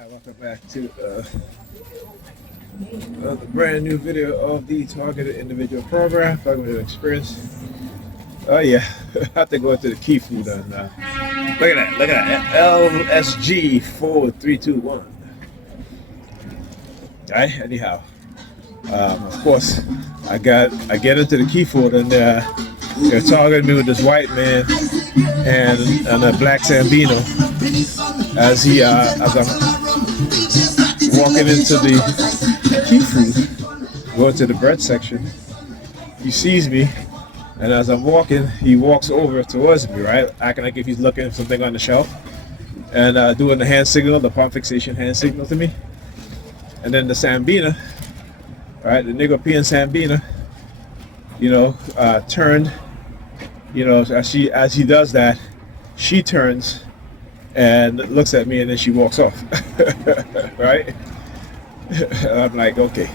Alright, welcome back to the brand new video of the Targeted Individual Program, talking about experience. Oh yeah, I have to go to the key food and look at that, LSG 4321. Alright, anyhow, of course, I get into the key food and they're targeting me with this white man and a black Sambino as I'm walking into the key food, going to the bread section. He sees me, and as I'm walking, he walks over towards me, right, acting like if he's looking at something on the shelf, and doing the hand signal, the palm fixation hand signal to me. And then the Sambina, right, the Negropean Sambina, turned, as he does that, she turns and looks at me, and then she walks off. Right? And I'm like, okay.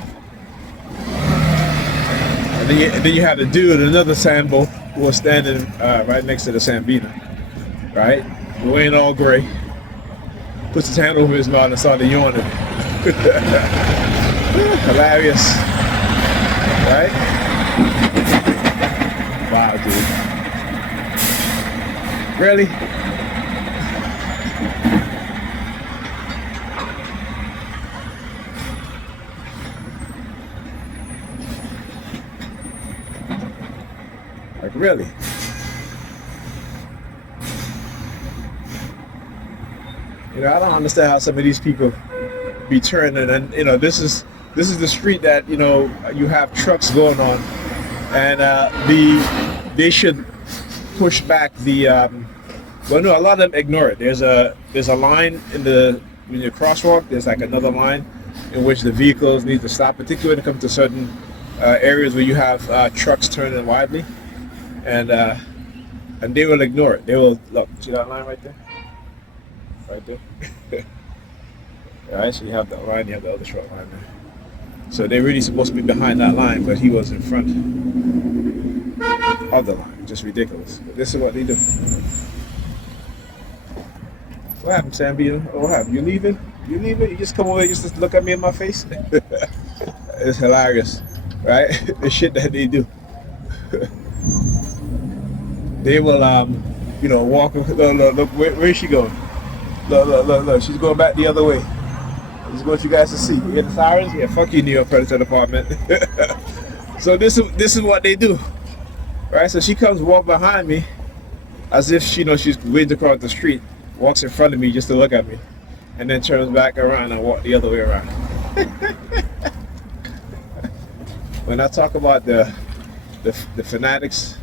And then you had a dude, another Sambo, who was standing right next to the Sambina, right? Wearing all gray. Puts his hand over his mouth and started yawning. Hilarious. Right? Wow, dude. Really? Like, really? I don't understand how some of these people be turning, and this is the street that you have trucks going on, and they should push back the well, no, a lot of them ignore it. There's a line when you crosswalk. There's like another line in which the vehicles need to stop, particularly when it comes to certain areas where you have trucks turning widely, and they will ignore it. They will look. See that line right there? Right there. All right. So you have that line. You have the other short line there. So they're really supposed to be behind that line, but he was in front of the line. Just ridiculous. But this is what they do. What happened, Sambino? Oh, what happened? You leaving? You leaving? You just come over just to look at me in my face? It's hilarious, right? The shit that they do. They will, walk. Look, where is she going? Look. She's going back the other way. This is what you guys to see. You hear the sirens? Yeah, fuck you, New York Predator Department. So this is what they do, right? So she comes walk behind me, as if she's waiting to cross the street. Walks in front of me just to look at me, and then turns back around and walk the other way around. When I talk about the fanatics,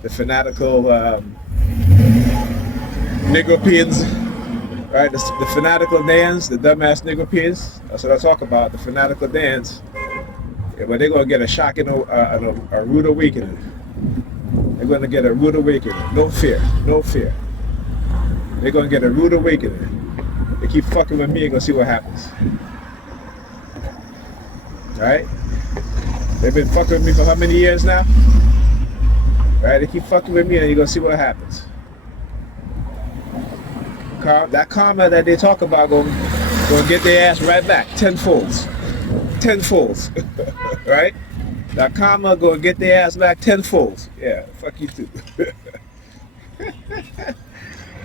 the fanatical Negropeans, right? The fanatical Dans, the dumbass Negropeans. That's what I talk about. The fanatical Dans. Yeah, but they're gonna get a shocking, a rude awakening. They're gonna get a rude awakening. No fear. They're gonna get a rude awakening. They keep fucking with me and gonna see what happens. Alright? They've been fucking with me for how many years now? Alright, they keep fucking with me and you're gonna see what happens. That karma that they talk about gonna get their ass right back. Tenfolds. Right? That karma gonna get their ass back tenfolds. Yeah, fuck you too.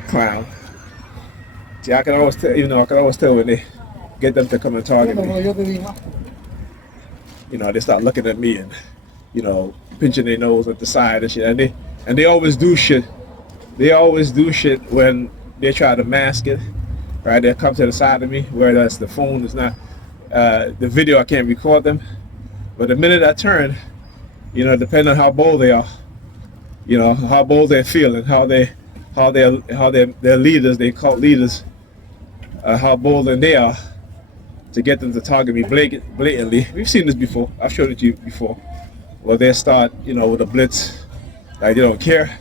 Clown. See, I can always tell when they get them to come and target me. They start looking at me and, pinching their nose at the side and shit. And they always do shit. They always do shit when they try to mask it. Right? They'll come to the side of me, whereas the phone is not, the video, I can't record them. But the minute I turn, depending on how bold they are, how bold they're feeling, how their leaders, they cult leaders, how bold they are to get them to target me blatantly. We've seen this before. I've showed it to you before. Well, they start, with a blitz, like they don't care.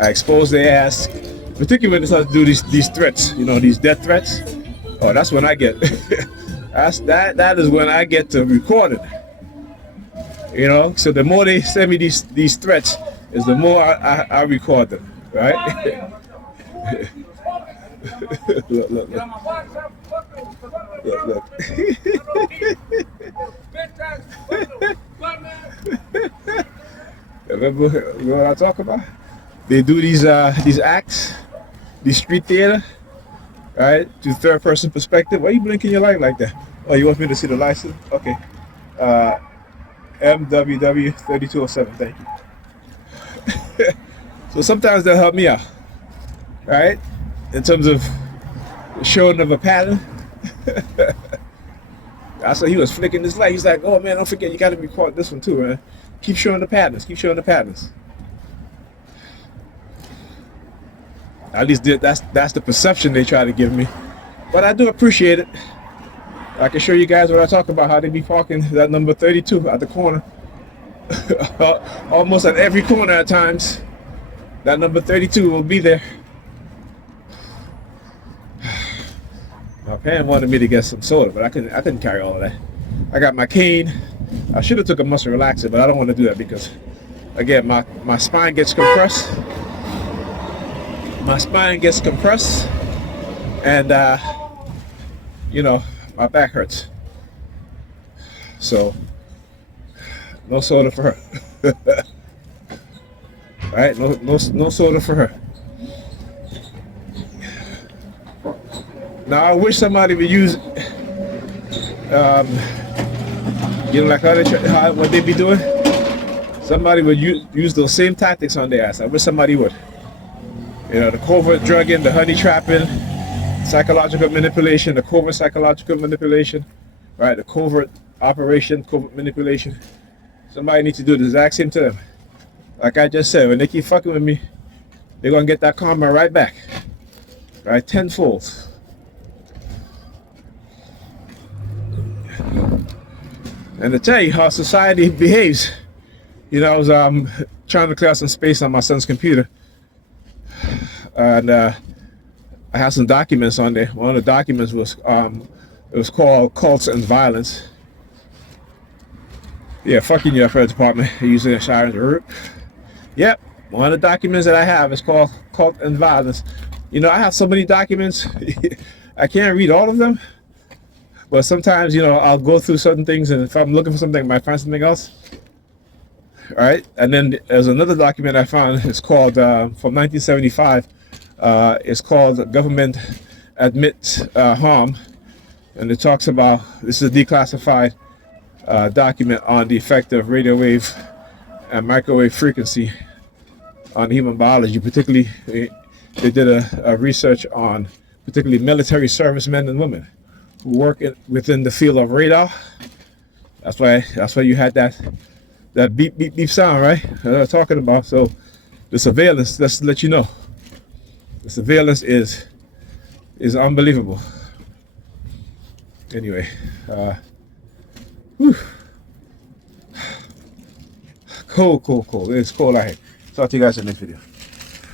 I expose their ass, particularly when they start to do these threats, these death threats. Oh, that's when I get. that is when I get to record it. So the more they send me these threats, is the more I record them. Right? Look. Look. Remember what I talk about? They do these acts, these street theater, right? To third person perspective. Why are you blinking your light like that? Oh, you want me to see the license? Okay. Uh, MWW 3207. Thank you. So sometimes they'll help me out, right? In terms of showing of a pattern. I saw he was flicking this light. He's like, "Oh man, don't forget you got to record this one too, man. Keep showing the patterns. Keep showing the patterns." At least that's the perception they try to give me, but I do appreciate it. I can show you guys what I talk about, how they be parking that number 32 at the corner, almost at every corner at times. That number 32 will be there. My parents wanted me to get some soda, but I couldn't carry all of that. I got my cane. I should have took a muscle relaxer, but I don't want to do that because, again, my spine gets compressed. My spine gets compressed, and you know, my back hurts. So, no soda for her. Right? No soda for her. Now I wish somebody would use, like what they be doing. Somebody would use those same tactics on their ass. I wish somebody would. You know, the covert drugging, the honey trapping, psychological manipulation, the covert psychological manipulation, right? The covert operation, covert manipulation. Somebody needs to do the exact same to them. Like I just said, when they keep fucking with me, they're gonna get that karma right back, right? Tenfold. And to tell you how society behaves, you know, I was trying to clear out some space on my son's computer, and I had some documents on there. One of the documents was it was called Cults and Violence. Yeah, fucking your federal department using a Sharon's root. Yep, one of the documents that I have is called Cult and Violence. You know, I have so many documents, I can't read all of them. But sometimes, you know, I'll go through certain things, and if I'm looking for something, I might find something else. All right, and then there's another document I found. It's called from 1975. It's called Government Admits Harm, and it talks about, this is a declassified document on the effect of radio wave and microwave frequency on human biology. Particularly, they did a research on particularly military servicemen and women who work within the field of radar. That's why you had that beep beep beep sound, right? That I'm talking about. So the surveillance, just to let you know, the surveillance is unbelievable. Anyway, cool. It's cold out here. Talk to you guys in the next video.